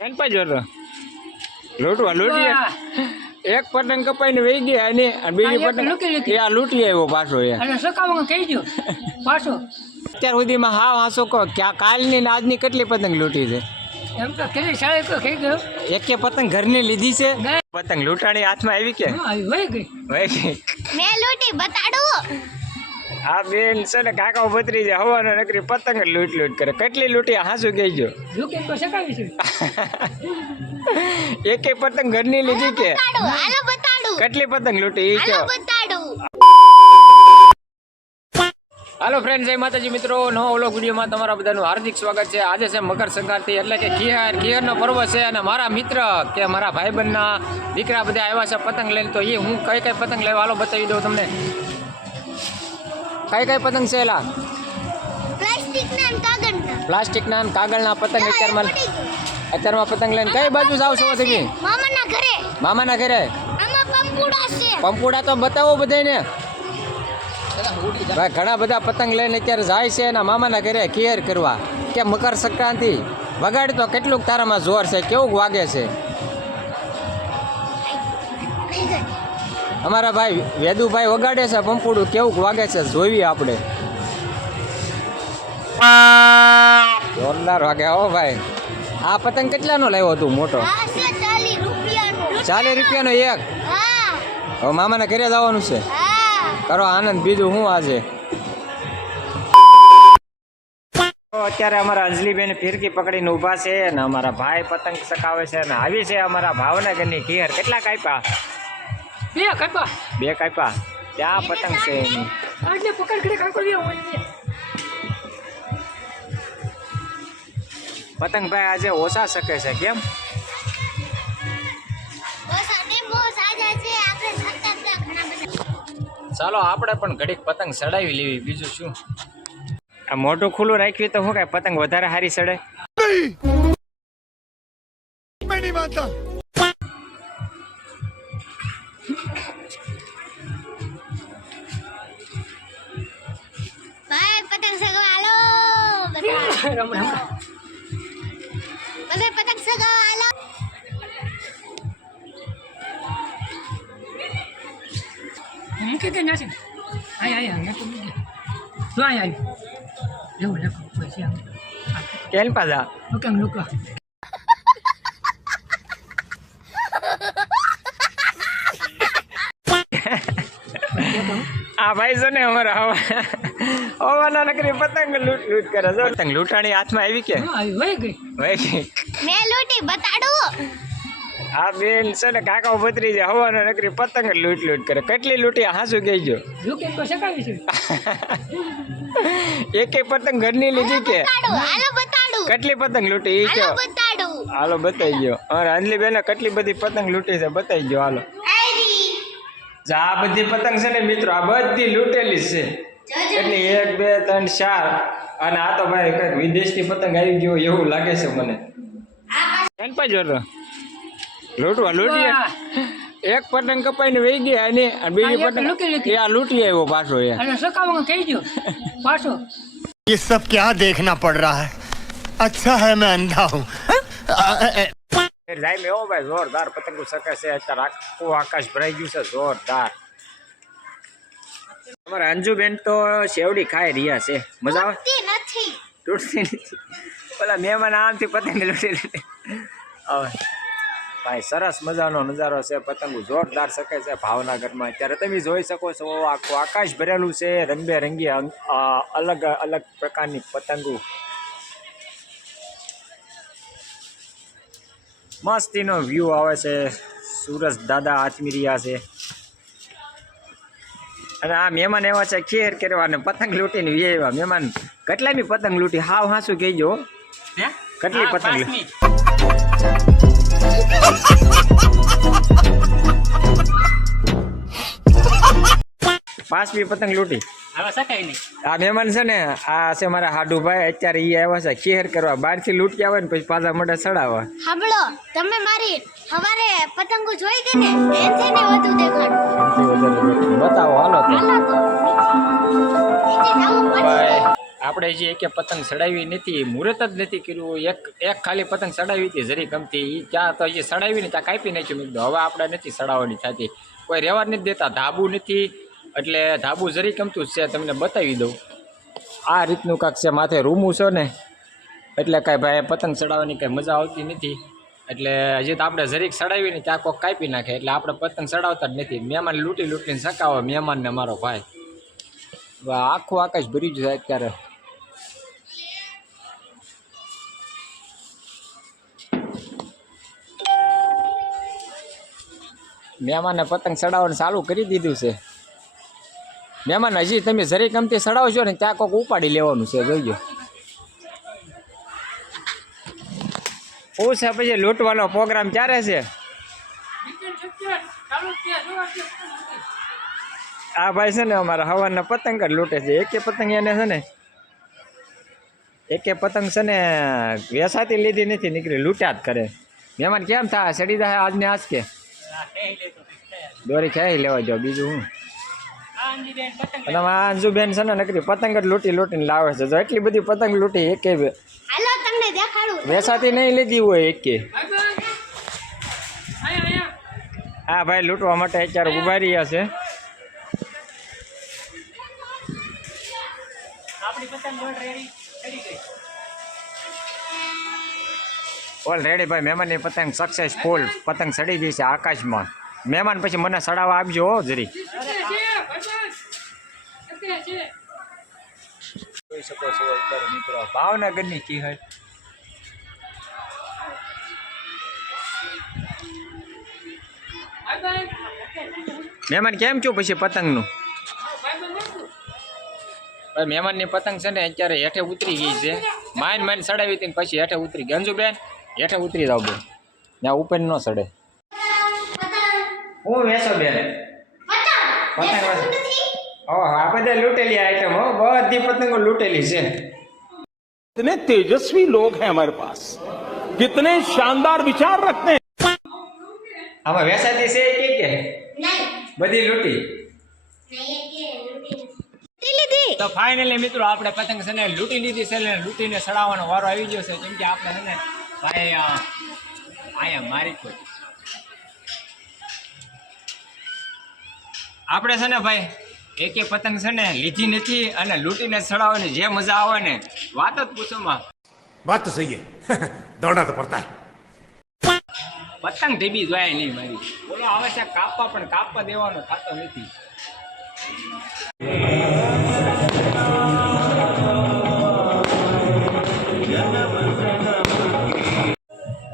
N પા જોતો લૂંટવા લૂંટી એક પતંગ કપાઈને વહી ગયા અને બીજી પતંગ આ લૂંટી આવ્યો પાછો પાછો અત્યાર સુધીમાં હાવ હાસો કહો ક્યાં કાલની ને આજની કેટલી પતંગ લૂંટી છે એમ તો કેટલી સાડી તો ખાઈ ગયો એકે પતંગ ઘરની લીધી છે પતંગ લૂંટાણી હાથમાં આવી કે વહી ગઈ મેં લૂંટી બતાડું આ બેન છે ને કાકા ભત્રી છે હવાનો નકરી પતંગ જ લૂંટ લૂંટ કરે કેટલી લૂંટી હાસુ કહેજો લૂંટી તો શકાવી છે એકે પતંગ ઘરની લીધી કે હાલો બતાડું કેટલી પતંગ લૂંટી ઈ હાલો કયો બતાડું હાલો ફ્રેન્ડ જય માતાજી મિત્રો નવા વ્લોગ વિડીયોમાં તમારા બધાનું હાર્દિક સ્વાગત છે આજે છે મકર સંક્રાંતિ એટલે કે ખીહરનો પર્વ છે અને મારા મિત્ર કે મારા ભાઈબંધના દીકરા બધા આવ્યા છે પતંગ લઈને તો એ હું કઈ કઈ પતંગ લેવા હાલો બતાવી દઉં તમને કઈ કઈ પતંગ છે એલા પ્લાસ્ટિકના અને કાગળના પતંગ અત્યારમાં પતંગ લઈને કઈ બાજુ જાવ છો તમે મામાના ઘરે પંપુડા તો બતાવો બધાને ભાઈ ઘણા બધા પતંગ લઈને અત્યારે જાય છે એના મામાના ઘરે ખીર કરવા કે મકર સંક્રાંતિ વગાડ તો કેટલુંક તારામાં જોર છે કેવું વાગે છે અમારા ભાઈ વેદુભાઈ વગાડે છે પંપુડું કેવું વાગે છે જોઈએ આપણે જોરદાર વાગે હો ભાઈ આ પતંગ કેટલાનો લાવ્યો તું મોટો 40 રૂપિયાનો એક હવે મામાના ઘરે જવાનું છે કરો આનંદ બીજું હું આજે અત્યારે અમારા અંજલીબેન ફિરકી પકડીને ઊભા છે ને અમારા ભાઈ પતંગ ચકાવે છે ને આવી છે અમારા ભાવનગરની ખીર કેટલા કાપ્યા બે કાપ્યા ક્યાં પતંગ છે એની પતંગ ભાઈ આજે ઓછા શકે છે કેમ ચાલો આપણે પણ ઘડીક પતંગ ચડાવી લેવી બીજું શું આ મોઢું ખુલ્લું રાખ્યું તો શું કાંઈ પતંગ વધારે સારી ચડે પતંગ સગાવા હાલો પતંગ સગાવા હાલો મૂકી દે નાસી આય તો મૂકી તો આય લેવું લેખો પૈસા કેમ પાછા ઓકે લોકો આ ભાઈ છે ને અમારા હવાના નકરી પતંગ લૂંટ લૂંટ કરે છે પતંગ લૂંટાણી હાથમાં આવી કે વહી ગઈ મેં લૂંટી બતાડું આ બેન છે ને કાકા ભત્રી છે હવાનો નકરી પતંગ જ લૂંટ લૂંટ કરે કેટલી લૂંટી હાસુ કહેજો લૂંટી તો શકાવી છે એકે પતંગ ઘરની લીધી કે હાલો બતાડું કેટલી પતંગ લૂંટી ઈ કયો બતાડું હાલો બતાવી ગયો અમારા અંજલી બેન કેટલી બધી પતંગ લૂંટી છે બતાવી ગયો હાલો આ બધી પતંગ છે ને મિત્રો આ બધી લૂંટેલી છે કેટલી 1 2 3 4 અને આ તો ભાઈ કઈક વિદેશની પતંગ આવી ગયો એવું લાગે છે મને એન પા જોતો લૂંટવા લૂંટી એક પતંગ કપાઈને વહી ગયા અને બીજી પતંગ આ લૂંટી આવ્યો પાછો ખાઈ ગયો પાછો ये सब क्या देखना पड़ रहा है अच्छा है मैं अंधा हूँ લાઈવ એવો ભાઈ જોરદાર પતંગો શકે છે અત્યારે આખું આકાશ ભરાઈ ગયું છે જોરદાર અમારા અંજુબેન તો શેવડી ખાઈ રહ્યા છે મજા આવે તૂટતી નથી પેલા મહેમાન આમથી પતંગ લૂંટી લીધી હવે ભાઈ સરસ મજાનો નજારો છે પતંગો જોરદાર શકે છે ભાવનગરમાં અત્યારે તમે જોઈ શકો છો આખું આકાશ ભરેલું છે રંગબેરંગી અલગ અલગ પ્રકારની પતંગો મસ્તીનો વ્યૂ આવે છે સુરજ દાદા આથમી રહ્યા છે અને આ મહેમાન એવા છે ખેર કરવા ને પતંગ લૂંટીને વ્યવા મહેમાન કેટલાની પતંગ લૂંટી હાવ હાસું કહેજો કેટલી પતંગ 5મી પતંગ લૂંટી આ મહેમાન છે ને આ છે મારા હાડુભાઈ અત્યારે ઈ આવ્યા છે ખેર કરવા બહારથી લૂંટી આવે ને પછી પાછા મોઢે ચડાવવા સાંભળો તમે મારી હવારે પતંગો જોઈ કે ને એનથી ને વધુ દેખાડો બતાવો હાલો તો નીચે જાવું પડશે આપણે જે એક પતંગ ચડાવી નથી, મુહૂર્ત જ નથી કર્યું. એક ખાલી પતંગ ચડાવી હતી જરી ગમતી, એ ત્યાં તો જે ચડાવી ને ત્યાં કાપી નાખ્યું. મેં કીધું હવે આપણે નથી ચડાવવાની થતી, કોઈ રહેવા નથી દેતા, ધાબુ નથી. એટલે ધાબુ જરી ગમતું જ છે, તમને બતાવી દઉં. આ રીતનું કાંક છે, માથે રૂમું છે ને, એટલે કાંઈ ભાઈ પતંગ ચડાવવાની કાંઈ મજા આવતી નથી. એટલે હજી તો આપણે જરીક ચડાવી ને ત્યાં કોઈક કાપી નાખે, એટલે આપણે પતંગ ચડાવતા જ નથી. મહેમાન લૂંટીને સકાવે, મહેમાનને મારો ભાઈ આખું આકાશ ભરી જાય અત્યારે. મહેમાનને પતંગ ચડાવવાનું ચાલુ કરી દીધું છે. મહેમાન હજી તમે જરી ગમતી ચડાવશો ને ત્યાં કોઈક ઉપાડી લેવાનું છે, જોઈજો. શું છે પછી લૂંટવાનો પ્રોગ્રામ ક્યારે છે? આ ભાઈ છે ને અમારા હવાના પતંગ જ લૂંટે છે. એકે પતંગ એને છે ને પતંગ છે ને વેસાતી લીધી નથી, નીકળી લૂંટ્યા જ કરે. મહેમાન કેમ થાય ચડી જાય આજને આજ કે દોરી ક્યાંય લેવા જાવ બીજું હું. અને અંજુબેન છે ને નકરી પતંગ જ લૂંટીને લાવે છે. જો એટલી બધી પતંગ લૂંટી એકે હાલો તમને દેખાડું. વેસાતી નહીં લીધી હોય એકે. હા ભાઈ લૂંટવા માટે અત્યારે ઉભા રહ્યા છે. ઓલરેડી ભાઈ મહેમાનની પતંગ સક્સેસફુલ પતંગ ચડી ગઈ છે આકાશમાં. મહેમાન પછી મને ચડાવવા આપજો હો જરી. જોઈ શકો છો અત્યારે મિત્રો ભાવનગરની ચીહટ. મહેમાન કેમ છું પછી પતંગનું? ભાઈ મહેમાનની પતંગ છે ને અત્યારે હેઠે ઉતરી ગઈ છે. માઇન ચડાવી હતી પછી હેઠે ઉતરી ગઈ. અંજુબેન હેઠે ઉતરી જાવ બેન, ત્યાં ઉપર ન ચડે. હું વેચો બેન પતંગ? ઓહ આ બધા લૂંટેલી આઈટમ હો, બધી પતંગો લૂંટેલી છે. कितने तेजस्वी लोग हैं हमारे पास, कितने शानदार विचार रखते हैं. આમાં વેચાતી છે કે નહીં બધી લૂંટી? લીધી. તો ફાઇનલી મિત્રો આપણે પતંગ છે ને લૂંટી લીધી છે ને લૂંટીને ચડાવવાનો વારો આવી ગયો છે. કેમ કે આપણે છે ને ભાઈ અહીંયા મારી કોઈ આપણે છે ને ભાઈ એકે પતંગ છે ને લીધી નથી અને લૂંટીને ચડાવવાની જે મજા આવે ને વાત જ પૂછોમાં. बात तो सही है. दौड़ना तो पड़ता है. પતંગ ઢીબી જોયા નહીં મારી. બોલો આવે છે કાપવા, પણ કાપવા દેવાનો થતો નથી.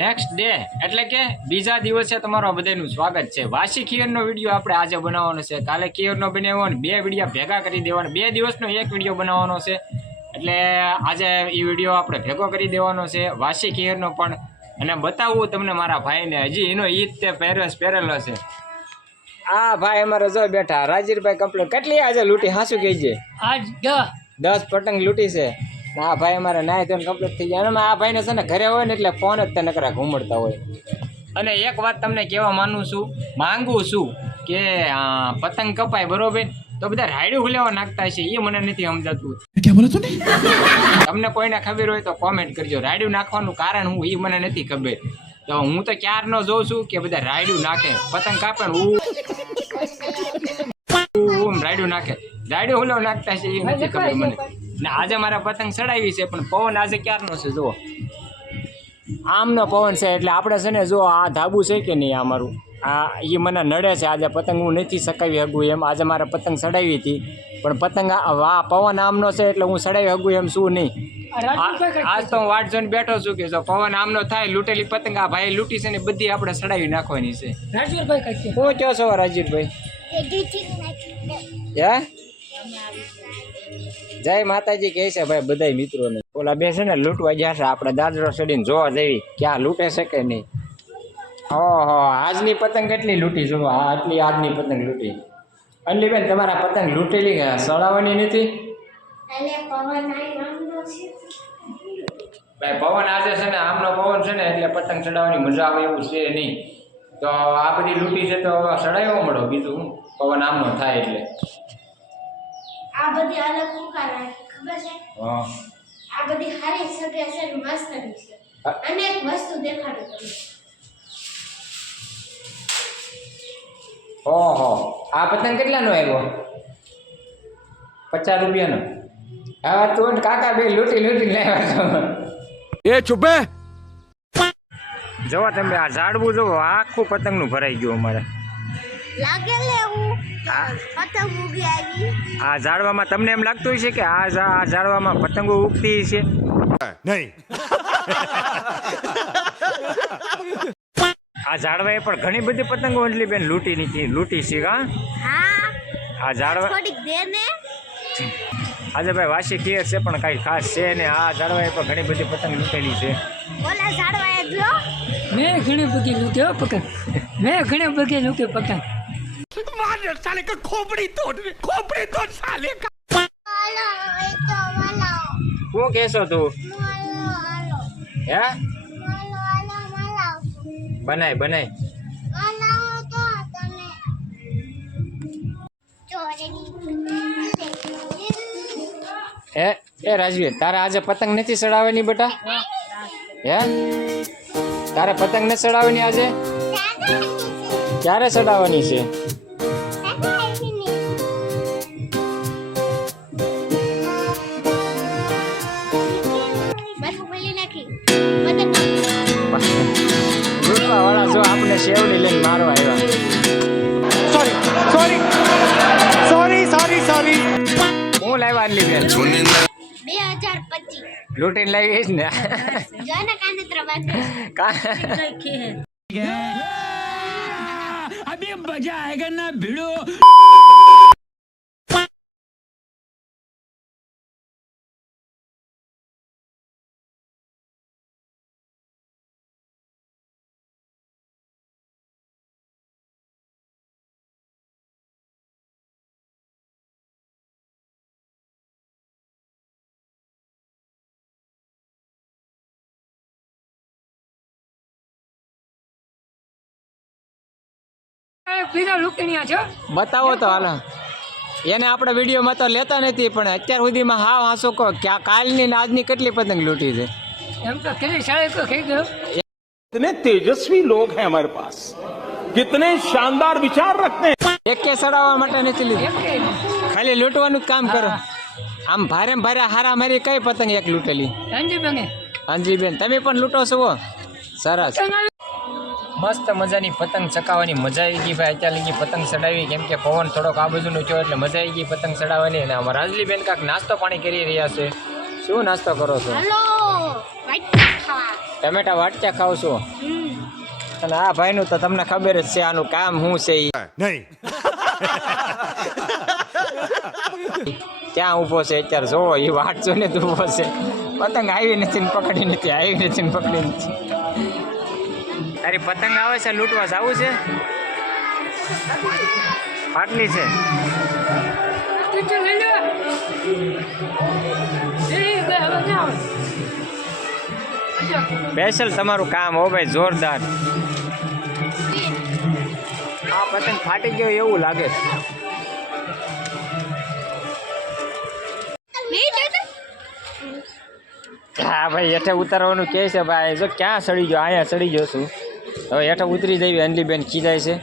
નેક્સ્ટ ડે એટલે કે બીજા દિવસે તમારું બધાનું સ્વાગત છે. વાસી ખીરનો વિડીયો આપણે આજે બનાવવાનો છે. કાલે ખીરનો બનાવ્યો ને 2 વિડીયો ભેગા કરી દેવાનો. 2 દિવસનો એક વિડીયો બનાવવાનો છે. એટલે આજે એ વિડીયો આપણે ભેગો કરી દેવાનો છે વાસી ખીરનો પણ. અને બતાવવું તમને મારા ભાઈને હજી એનો ઈદ તે પહેરેલો છે. આ ભાઈ અમારે જો બેઠા રાજીરભાઈ કમ્પ્લેટ. કેટલી આજે લૂંટી હાસું કહી છે? આજ 10 પતંગ લૂંટી છે. આ ભાઈ અમારે નાય ધોઈને કમ્પ્લીટ થઈ જાય. અને આ ભાઈને છે ને ઘરે હોય ને એટલે ફોન જ તે નકરા ઘૂમડતા હોય. અને એક વાત તમને કહેવા માંગુ છું કે પતંગ કપાય બરોબર તો બધા રાયડું લેવા નાખતા છે, એ મને નથી સમજાતું. તમને કોઈને ખબર હોય તો કોમેન્ટ કરજો. રાયડું નાખવાનું કારણ હું એ મને નથી ખબર. તો હું તો ક્યારનો જોઉં છું કે બધા રાયડું નાખે પતંગ કાપે ને રાયડું નાખે. રાયડું હુલો નાખતા છે એ નથી ખબર મને. ને આજે મારા પતંગ ચડાવી છે પણ પવન આજે ક્યારનો છે જુઓ, આમનો પવન છે. એટલે આપણે છે ને જો આ ધાબુ છે કે નહીં અમારું આ એ મને નડે છે. આજે પતંગ હું નથી સકાવી શકું એમ. આજે મારે પતંગ ચડાવી હતી પણ પતંગ પવન આમનો છે એટલે હું ચડાવી શકું એમ શું નહીં. આજ તો હું વાટ જોઈને બેઠો છું કે જો પવન આમનો થાય લૂંટેલી પતંગ આ ભાઈ લૂંટી છે ને બધી આપણે ચડાવી નાખવાની છે. રાજવીરભાઈ કઈ શું કહો છો રાજવીરભાઈ? હે જય માતાજી કહે છે ભાઈ બધા મિત્રોને. ઓલા બે છે ને લૂંટવા ગયા છે, આપણે દાદરો ચડીને જોવા જવી ક્યાં લૂંટે છે કે નહીં. ઓહો આજની પતંગ કેટલી લૂંટી જો, આટલી આજની પતંગ લૂંટી. અંજલીબેન તમારા પતંગ લૂંટેલી ચડાવવાની નથી? ભાઈ પવન આજે છે ને આમનો પવન છે ને એટલે પતંગ ચડાવવાની મજા આવે એવું છે નહીં. તો આ બધી લૂંટી છે તો ચડાવ્યો મળો બીજું હું પવન આમનો થાય એટલે. આ બધી અલગ કુકા ખબર છે હા આ બધી હારી સગે છે ને મસ્તની છે અને એક વસ્તુ દેખાડું તમને ઓહો આ પતંગ કેટલાનો આવ્યો 50 રૂપિયાનો આ તું ને કાકા બે લૂંટી લાવ્યા છો ये चुप है જોવો તમે આ ઝાડવું જોવો આખું પતંગનું ભરાઈ ગયું અમારે લાગે લેવું હા. પતંગ ઉગી આવી આ ઝાડવામાં તમને એમ લાગતું હોય છે કે આ ઝાડવામાં પતંગો ઉગતી છે नहीं આ ઝાડવાએ પણ ઘણી બધી પતંગો અંજલી બેન લૂંટી છે હા હા આ ઝાડવા થોડીક દે ને આજે ભાઈ વાસી ક્લિયર છે પણ કાંઈ ખાસ છે ને આ ઝાડવાએ પણ ઘણી બધી પતંગ લૂંટેલી છે ઓલા ઝાડવાએ જો મેં ઘણી બધી લૂંટ્યો પતંગ મેં ઘણી બધી લૂંટી પતંગ साले का खोपड़ी तोड़ साले का હાલો એ તો હાલો શું કહેશો તું હાલો હે હાલો બનાય હાલો તો તમે એ રાજવીર તારે આજે પતંગ નથી ચડાવવાની બેટા હે તારે પતંગ નથી ચડાવવાની આજે ક્યારે ચડાવવાની છે લૂંટવા વાળા જો આપણે શેવડી લઈને મારવા આવ્યા सॉरी હું લાવ્યા આટલી બેન 2025 લૂંટીને લાવી ને જોને કાનેત્ર બાજુ अभी मजा आएगा ना भिड़ो બીજા લૂંટણીયા છો બતાવો તો હાલો એને આપણે વિડીયોમાં તો લેતા નથી પણ અત્યાર સુધીમાં હા હાસો કહો કે આ કાલની ને આજની કેટલી પતંગ લૂંટી છે એમ તો કેટલી સાડી કોઈ ખાઈ ગયો कितने तेजस्वी लोग हैं हमारे पास कितने शानदार विचार रखते हैं એક કે ચડાવવા માટે નથી લીધી એમ કે ખાલી લૂંટવાનું જ કામ કરો આમ ભારે ભારે હારા મારી કઈ પતંગ એક લૂંટેલી અંજી બંગે અંજીબેન તમે પણ લૂંટો છો સરસ મસ્ત મજાની પતંગ ચકાવવાની મજા આવી ગઈ ભાઈ અત્યારે લગી પતંગ ચડાવી કેમ કે પવન થોડોક આ બાજુનો થયો એટલે મજા આવી ગઈ પતંગ ચડાવવાની અને અમારા રાજલીબેન કાંક નાસ્તો પાણી કરી રહ્યા છે શું નાસ્તો કરો છો હાલો વાટકા ખાવા ટમેટા વાટક્યા ખાવ છો અને આ ભાઈનું તો તમને ખબર જ છે આનું કામ શું છે ઈ नहीं ક્યાં ઊભો છે અત્યારે જોવો એ વાટ જોઈને જ ઊભો છે પતંગ આવી નથી ને પકડી નથી આવી નથી ને પકડી નથી તારી પતંગ આવે છે લૂંટવા જવું છે આટલી છે તું લઈ લો એ હવે ના આવે સ્પેશિયલ તમારું કામ હો ભાઈ જોરદાર આ પતંગ ફાટી ગયો એવું લાગે છે હા ભાઈ હેઠે ઉતારવાનું કહે છે ભાઈ જો ક્યાં સડી ગયો અહીંયા સડી ગયો છું હવે હેઠે ઉતરી જઈએ અંજલીબેન ખીજાય છે